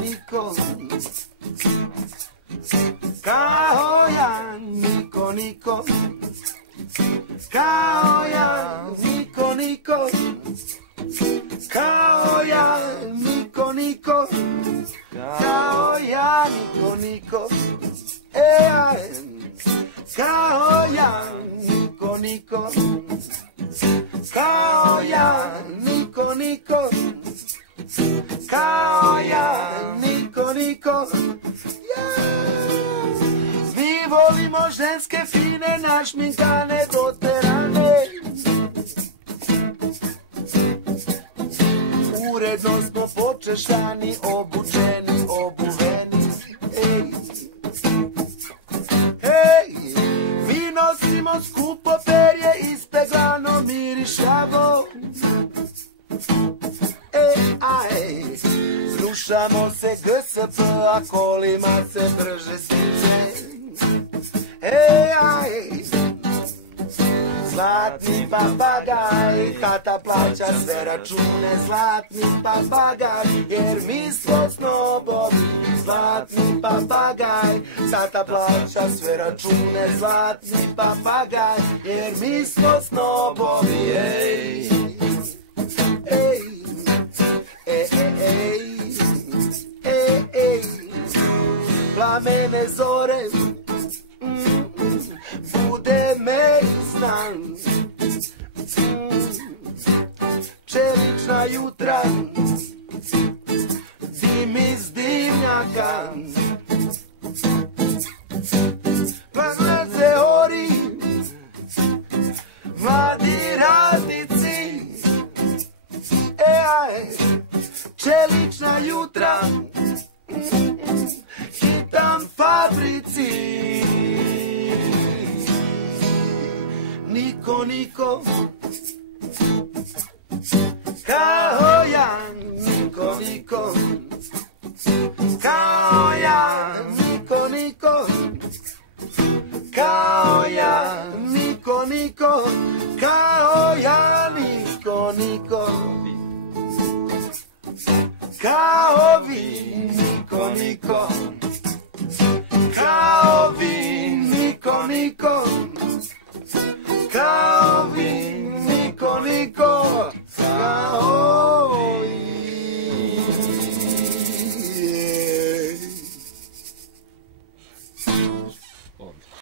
niko. Kao ja, niko, niko. Kao ja, niko, niko. Kao ja, niko, niko. Kao ja, niko, niko. Kao ja, niko, niko. Kao ja, niko, niko. Kao ja, niko, niko. Mi volimo ženske fine, našminkane, doterane. Uredno smo počešani, obučeni, obuveni. Mi nosimo skupo perje, ispeglano, mirišavo. Slušamo se GSP, a kolima se brže stiže. Zlatni papagaj, tata plaća sve račune. Zlatni papagaj, jer mi smo snobovi. Zlatni papagaj, tata plaća sve račune. Zlatni papagaj, jer mi smo snobovi. Plamene zore, bude me snan. Čelična jutra, dim iz dimnjaka. Plaze ori, mladi radnici. Čelična jutra, hitam fabrici. Niko, niko. Kao ja, niko, niko. Kao ja, niko, niko. Kao ja, niko, niko. Kao ja, niko, niko. Kao